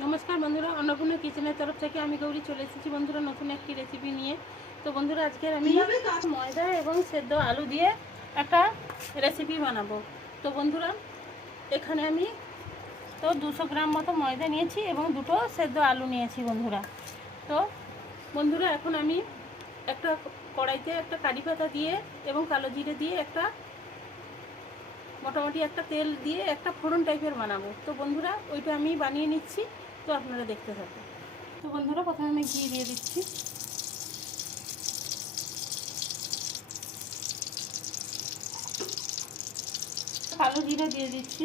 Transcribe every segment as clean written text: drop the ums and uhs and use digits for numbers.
नमस्कार बंधुरा अन्नपूर्णा किचेनर तरफ থেকে আমি গৌরী চলে এসেছি বন্ধুরা নতুন একটি রেসিপি নিয়ে। তো বন্ধুরা আজকে আমি ময়দা এবং সেদ্ধ আলু দিয়ে একটা রেসিপি বানাবো। তো বন্ধুরা এখানে আমি 200 গ্রাম মতো ময়দা নিয়েছি এবং দুটো সেদ্ধ আলু নিয়েছি বন্ধুরা। তো বন্ধুরা এখন আমি একটা কড়াইতে একটা কারি পাতা দিয়ে এবং কালো জিরে দিয়ে একটা মোটামুটি একটা তেল দিয়ে একটা ফোড়ন টাইপের বানাবো। তো বন্ধুরা ওইটা আমি বানিয়ে নিচ্ছি, তো আপনারা দেখতে থাকুন। তো বন্ধুরা প্রথমে আমি ঘি দিয়ে দিচ্ছি, কালো জিরে দিয়ে দিচ্ছি,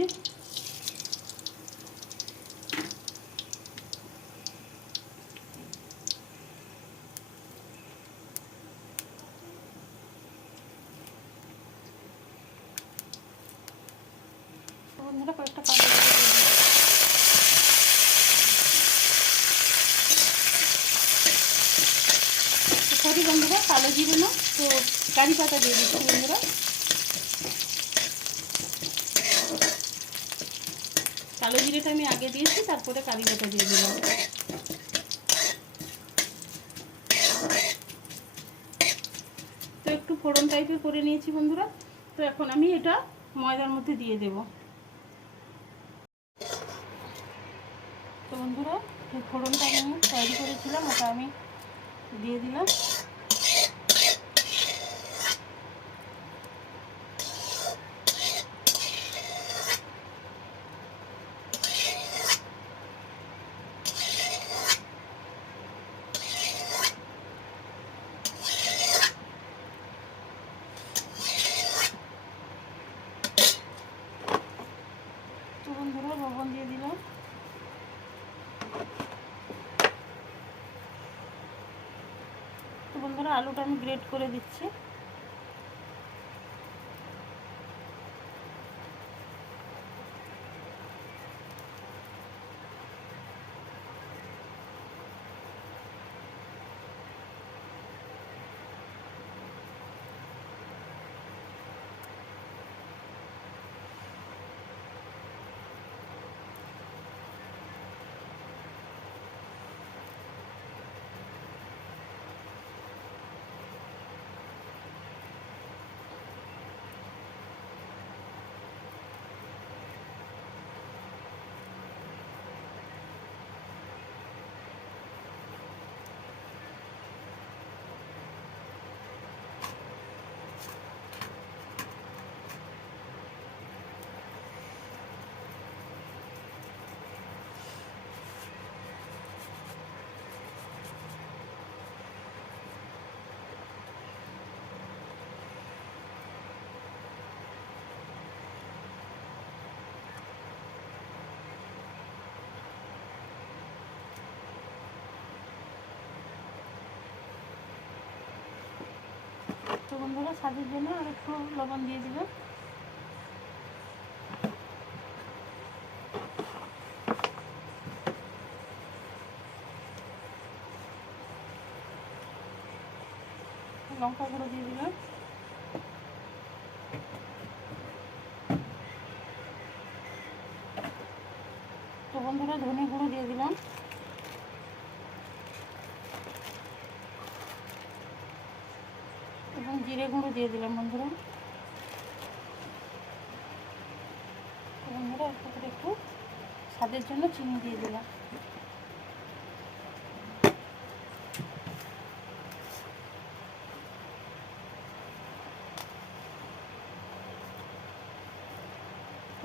বন্ধুরা কয়েকটা কালো জিরে দিয়ে দিচ্ছি। সরি বন্ধুরা, কালো জিরে না, তো কারি পাতা দিয়ে দিচ্ছি বন্ধুরা। কালো জিরেটা আমি আগে দিয়েছি, তারপরে কারি পাতা দিয়ে দিলাম। তো একটু ফোড়ন টাইপের করে নিয়েছি বন্ধুরা। তো এখন আমি এটা ময়দার মধ্যে দিয়ে দেব। তো বন্ধুরা যে ফোড়নটা আমি তৈরি করেছিলাম ওটা আমি দিয়ে দিলাম। তো বন্ধুরা লবণ দিয়ে দিলাম। তো বন্ধুরা আলুটা আমি গ্রেট করে দিচ্ছি। তো বন্ধুরা স্বাদের জন্য আর একটু লবণ দিয়ে দিলাম। লঙ্কা গুঁড়ো দিয়ে দিলাম। তো বন্ধুরা ধনে গুঁড়ো দিয়ে দিলাম এবং জিরে গুঁড়ো দিয়ে দিলাম বন্ধুরা। বন্ধুরা একটু স্বাদের জন্য চিনি দিয়ে দিলাম।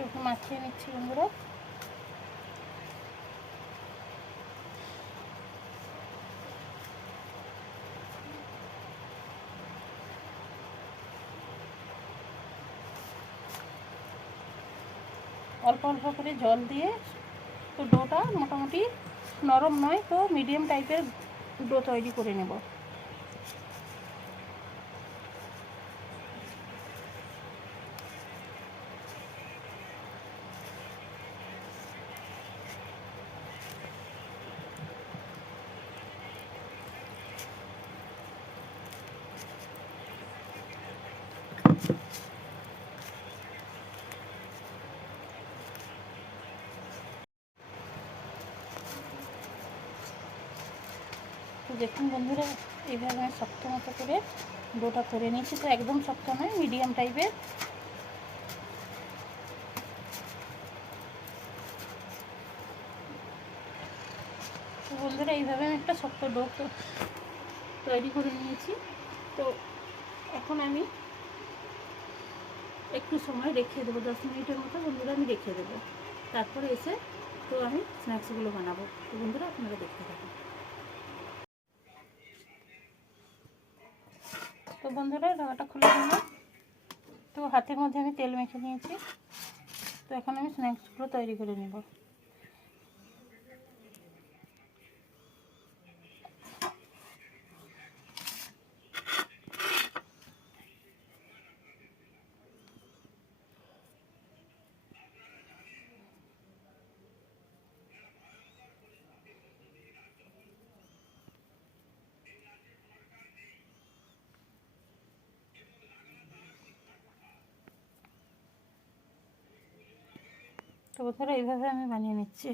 একটু মাখিয়ে নিচ্ছি বন্ধুরা। অল্প অল্প করে জল দিয়ে তো ডোটা মোটামুটি নরম নয়, তো মিডিয়াম টাইপের ডো তৈরি করে নেব। দেখুন বন্ধুরা, এইভাবে আমি শক্ত মতো করে ডোটা করে নিয়েছি। তো একদম শক্ত নয়, মিডিয়াম টাইপের। তো বন্ধুরা, এইভাবে আমি একটা শক্ত ডো তৈরি করে নিয়েছি। তো এখন আমি একটু সময় রেখে দেবো, 10 মিনিটের মতো বন্ধুরা আমি রেখে দেবো। তারপরে এসে তো আমি স্ন্যাক্সগুলো বানাবো। তো বন্ধুরা, আপনারা দেখতে থাকুন। তো বন্ধুরা, ঢাকাটা খুলে দিলাম। তো হাতের মধ্যে আমি তেল মেখে নিয়েছি। তো এখন আমি স্ন্যাক্সগুলো তৈরি করে নেব। তো বন্ধুরা, এইভাবে আমি বানিয়ে নিচ্ছি।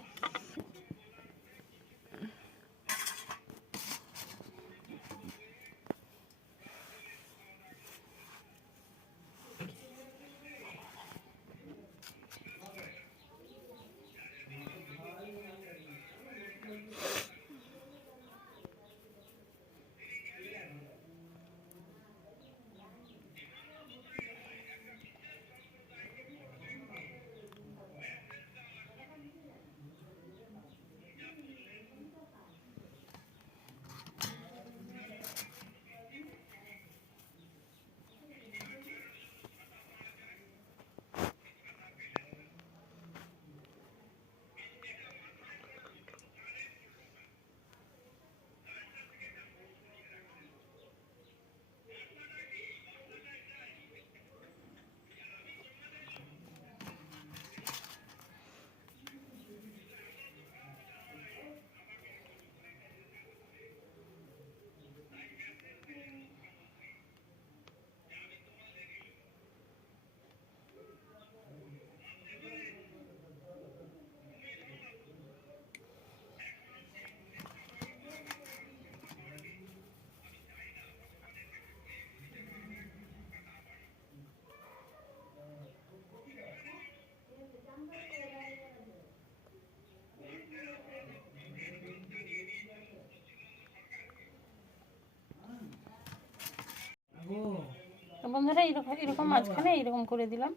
তো বন্ধুরা, এরকম মাঝখানে এইরকম করে দিলাম,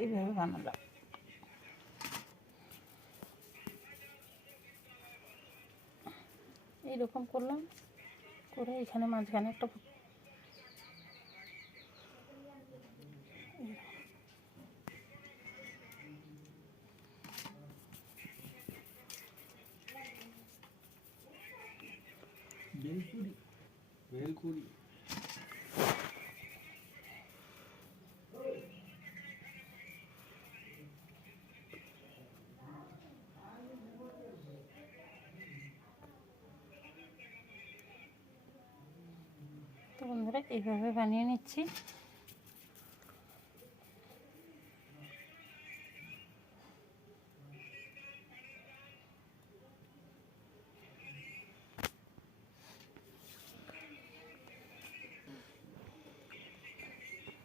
এইভাবে বানালাম। এইরকম করলাম, করে এখানে মাঝখানে একটা বেলকুড়ি। তো বন্ধুরা, এইভাবে বানিয়ে নিচ্ছি।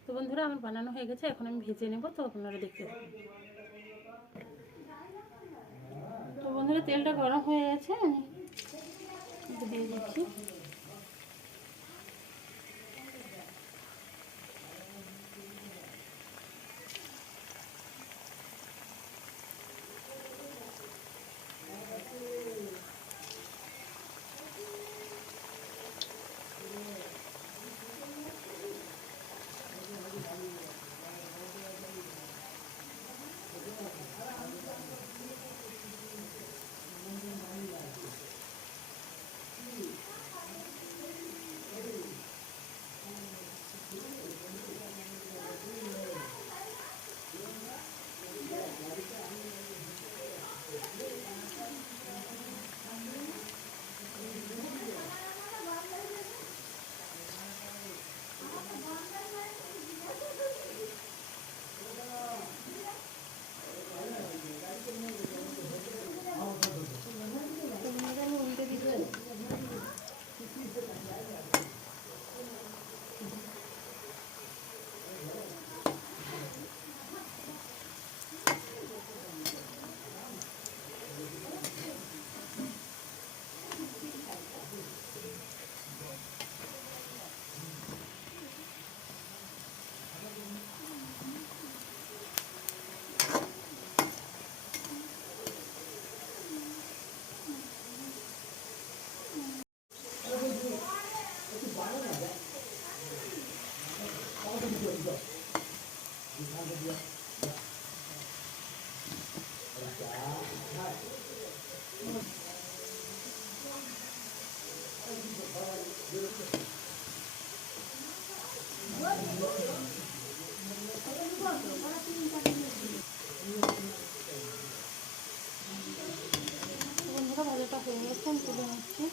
তো বন্ধুরা, আমার বানানো হয়ে গেছে, এখন আমি ভেজে নেব। তো আপনারা দেখতে থাকুন। তো বন্ধুরা, তেলটা গরম হয়ে গেছে, আমি দিয়ে দিচ্ছি। বন্ধুরা ভাজাটা হয়ে গেছে, আমি তুলে নিচ্ছি।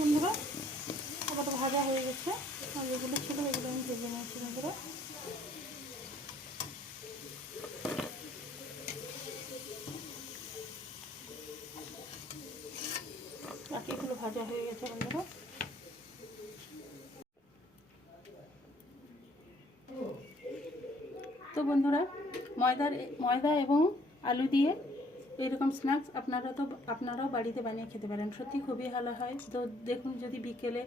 বন্ধুরা আবার ভাজা হয়ে গেছে, আর যেগুলো ছিল এগুলো আমি ভেজে নিয়েছি বন্ধুরা। বাকিগুলো ভাজা হয়ে গেছে বন্ধুরা। তো বন্ধুরা ময়দা এবং আলু দিয়ে এরকম স্ন্যাক্স আপনারাও বাড়িতে বানিয়ে খেতে পারেন, সত্যি খুবই ভালো হয়। তো দেখুন, যদি বিকেলে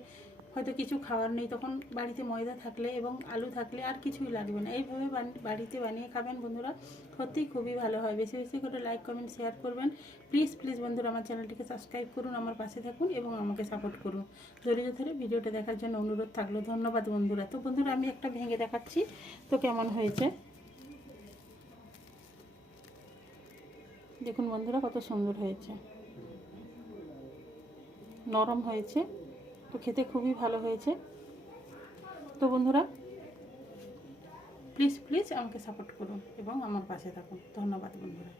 হয়তো কিছু খাওয়ার নেই, তখন বাড়িতে ময়দা থাকলে এবং আলু থাকলে আর কিছুই লাগবে না, এইভাবে বাড়িতে বানিয়ে খাবেন বন্ধুরা, সত্যিই খুবই ভালো হয়। বেশি বেশি করে লাইক কমেন্ট শেয়ার করবেন। প্লিজ বন্ধুরা আমার চ্যানেলটিকে সাবস্ক্রাইব করুন, আমার পাশে থাকুন এবং আমাকে সাপোর্ট করুন। ধৈর্য ধরে ভিডিওটা দেখার জন্য অনুরোধ থাকলো। ধন্যবাদ বন্ধুরা। তো বন্ধুরা আমি একটা ভেঙে দেখাচ্ছি তো কেমন হয়েছে। দেখুন বন্ধুরা কত সুন্দর হয়েছে, নরম হয়েছে, তো খেতে খুবই ভালো হয়েছে। তো বন্ধুরা প্লিজ আমাকে সাপোর্ট করুন এবং আমার পাশে থাকুন। ধন্যবাদ বন্ধুরা।